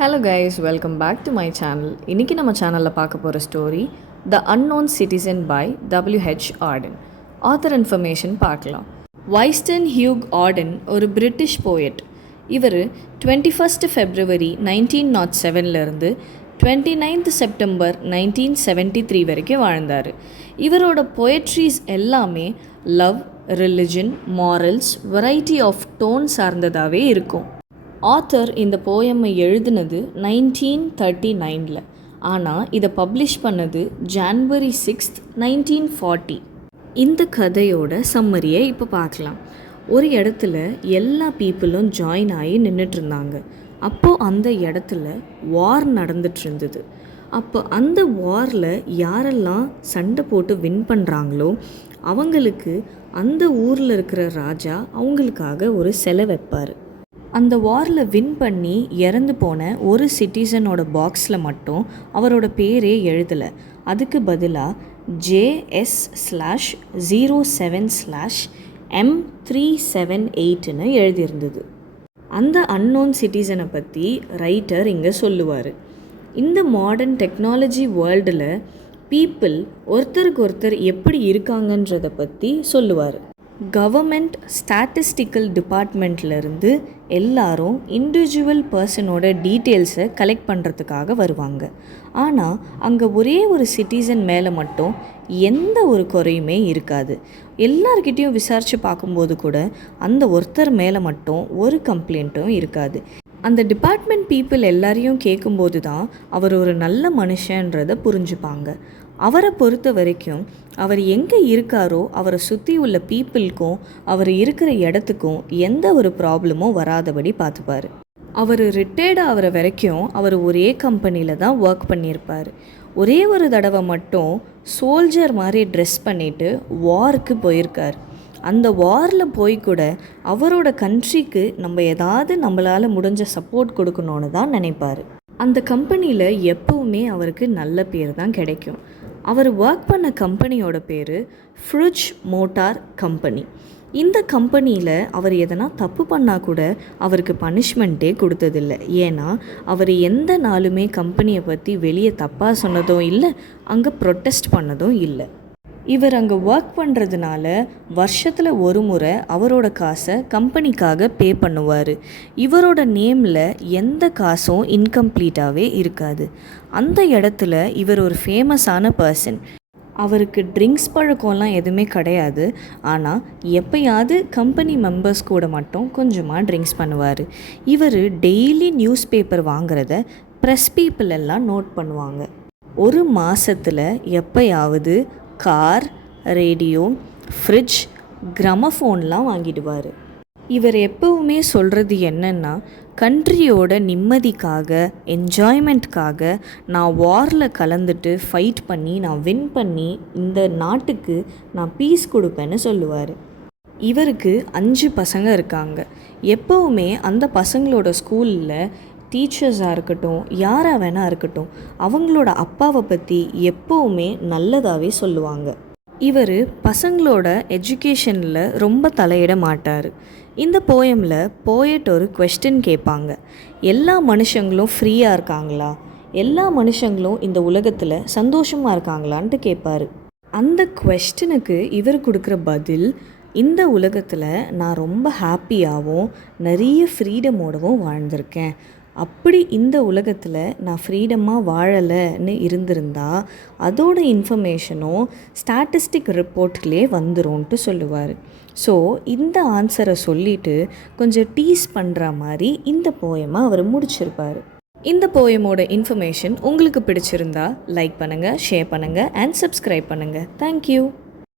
Hello guys, welcome back to my channel. இன்றைக்கி நம்ம சேனலில் பார்க்க போகிற story the unknown citizen by W.H. Auden. Author information பார்க்கலாம். வைஸ்டன் ஹியூக் ஆர்டன் ஒரு பிரிட்டிஷ் போயட். இவர் 21 February 1907 29 September 1973 வரைக்கும் வாழ்ந்தார். இவரோட பொயட்ரிஸ் எல்லாமே love, religion, morals, variety of tone சார்ந்ததாகவே இருக்கும். ஆத்தர் இந்த போயமை எழுதினது 1939, ஆனால் இதை பப்ளிஷ் பண்ணது January 6, 1940. இந்த கதையோட சம்மரியை இப்போ பார்க்கலாம். ஒரு இடத்துல எல்லா பீப்புளும் ஜாயின் ஆகி நின்றுட்டு இருந்தாங்க. அப்போது அந்த இடத்துல வார் நடந்துட்டு இருந்தது. அப்போ அந்த வாரில் யாரெல்லாம் சண்டை போட்டு வின் பண்ணுறாங்களோ அவங்களுக்கு அந்த ஊரில் இருக்கிற ராஜா அவங்களுக்காக ஒரு சிலை வைப்பார். அந்த வாரில் வின் பண்ணி இறந்து போன ஒரு சிட்டிசனோட பாக்ஸில் மட்டும் அவரோட பேரே எழுதலை. அதுக்கு பதிலாக JS/07/M378ன்னு எழுதியிருந்தது. அந்த அன்னோன் சிட்டிசனை பற்றி ரைட்டர் இங்கே சொல்லுவார். இந்த மாடர்ன் டெக்னாலஜி வேர்ல்டில் பீப்புள் ஒருத்தருக்கு ஒருத்தர் எப்படி இருக்காங்கன்றதை பற்றி சொல்லுவார். கவர்மெண்ட் ஸ்டாட்டிஸ்டிக்கல் டிபார்ட்மெண்ட்லேருந்து எல்லாரும் இண்டிவிஜுவல் பர்சனோட டீட்டெயில்ஸை கலெக்ட் பண்ணுறதுக்காக வருவாங்க. ஆனால் அங்கே ஒரே ஒரு சிட்டிசன் மேலே மட்டும் எந்த ஒரு குறையுமே இருக்காது. எல்லார்கிட்டேயும் விசாரித்து பார்க்கும்போது கூட அந்த ஒருத்தர் மேலே மட்டும் ஒரு கம்ப்ளைண்ட்டும் இருக்காது. அந்த டிபார்ட்மெண்ட் பீப்புள் எல்லாரையும் கேட்கும்போது தான் அவர் ஒரு நல்ல மனுஷன்றதை புரிஞ்சுப்பாங்க. அவரை பொறுத்த வரைக்கும் அவர் எங்கே இருக்காரோ அவரை சுற்றி உள்ள பீப்புளுக்கும் அவர் இருக்கிற இடத்துக்கும் எந்த ஒரு ப்ராப்ளமும் வராதபடி பார்த்துப்பார். அவர் ரிட்டையர்ட் ஆகிற வரைக்கும் அவர் ஒரே கம்பெனியில் தான் ஒர்க் பண்ணியிருப்பார். ஒரே ஒரு தடவை மட்டும் சோல்ஜர் மாதிரி ட்ரெஸ் பண்ணிவிட்டு வாருக்கு போயிருக்கார். அந்த வாரில் போய் கூட அவரோட கண்ட்ரிக்கு நம்ம ஏதாவது நம்மளால் முடிஞ்ச சப்போர்ட் கொடுக்கணுன்னு தான் நினைப்பார். அந்த கம்பெனியில் எப்போவுமே அவருக்கு நல்ல பேர் தான் கிடைக்கும். அவர் ஒர்க் பண்ண கம்பெனியோட பேர் ஃப்ரிட்ஜ் மோட்டார் கம்பெனி. இந்த கம்பெனியில் அவர் எதனா தப்பு பண்ணால் கூட அவருக்கு பனிஷ்மெண்ட்டே கொடுத்ததில்லை. ஏன்னா அவர் எந்த நாளுமே கம்பெனியை பற்றி வெளியே தப்பாக சொன்னதும் இல்லை, அங்கே ப்ரொட்டஸ்ட் பண்ணதும் இல்லை. இவர் அங்கே ஒர்க் பண்ணுறதுனால வருஷத்தில் ஒரு முறை அவரோட காசை கம்பெனிக்காக பே பண்ணுவார். இவரோட நேமில் எந்த காசும் இன்கம்ப்ளீட்டாகவே இருக்காது. அந்த இடத்துல இவர் ஒரு ஃபேமஸான பர்சன். அவருக்கு ட்ரிங்க்ஸ் பழக்கம்லாம் எதுவுமே கிடையாது. ஆனால் எப்போயாவது கம்பெனி மெம்பர்ஸ் கூட மட்டும் கொஞ்சமாக ட்ரிங்க்ஸ் பண்ணுவார். இவர் டெய்லி நியூஸ் பேப்பர் வாங்குறத ப்ரெஸ் பீப்புள் எல்லாம் நோட் பண்ணுவாங்க. ஒரு மாதத்தில் எப்போயாவது கார், ரேடியோ, ஃப்ரிட்ஜ், கிராமஃபோன்லாம் வாங்கிடுவார். இவர் எப்போவுமே சொல்கிறது என்னென்னா, கண்ட்ரியோட நிம்மதிக்காக, என்ஜாய்மெண்ட்காக நான் வாரில் கலந்துட்டு ஃபைட் பண்ணி நான் வின் பண்ணி இந்த நாட்டுக்கு நான் பீஸ் கொடுப்பேன்னு சொல்லுவார். இவருக்கு 5 பசங்க இருக்காங்க. எப்போவுமே அந்த பசங்களோட ஸ்கூலில் டீச்சர்ஸாக இருக்கட்டும், யாராக வேணா இருக்கட்டும், அவங்களோட அப்பாவை பற்றி எப்போவுமே நல்லதாகவே சொல்லுவாங்க. இவர் பசங்களோட எஜுகேஷனில் ரொம்ப தலையிட மாட்டார். இந்த போயமில் போயட் ஒரு குவெஸ்டின் கேட்பாங்க. எல்லா மனுஷங்களும் ஃப்ரீயாக இருக்காங்களா? எல்லா மனுஷங்களும் இந்த உலகத்தில் சந்தோஷமாக இருக்காங்களான்ட்டு கேட்பார். அந்த குவெஸ்டினுக்கு இவர் கொடுக்குற பதில், இந்த உலகத்தில் நான் ரொம்ப ஹாப்பியாகவும் நிறைய ஃப்ரீடமோடவும் வாழ்ந்திருக்கேன். அப்படி இந்த உலகத்தில் நான் ஃப்ரீடமாக வாழலைன்னு இருந்திருந்தால் அதோட இன்ஃபர்மேஷனும் ஸ்டாட்டிஸ்டிக் ரிப்போர்ட்லேயே வந்துரும்ன்ட்டு சொல்லுவார். ஸோ இந்த ஆன்சரை சொல்லிவிட்டு கொஞ்சம் டீஸ் பண்ணுற மாதிரி இந்த போயமை அவர் முடிச்சிருப்பார். இந்த போயமோட இன்ஃபர்மேஷன் உங்களுக்கு பிடிச்சிருந்தா லைக் பண்ணுங்கள், ஷேர் பண்ணுங்கள் அண்ட் சப்ஸ்கிரைப் பண்ணுங்கள். தேங்க்யூ.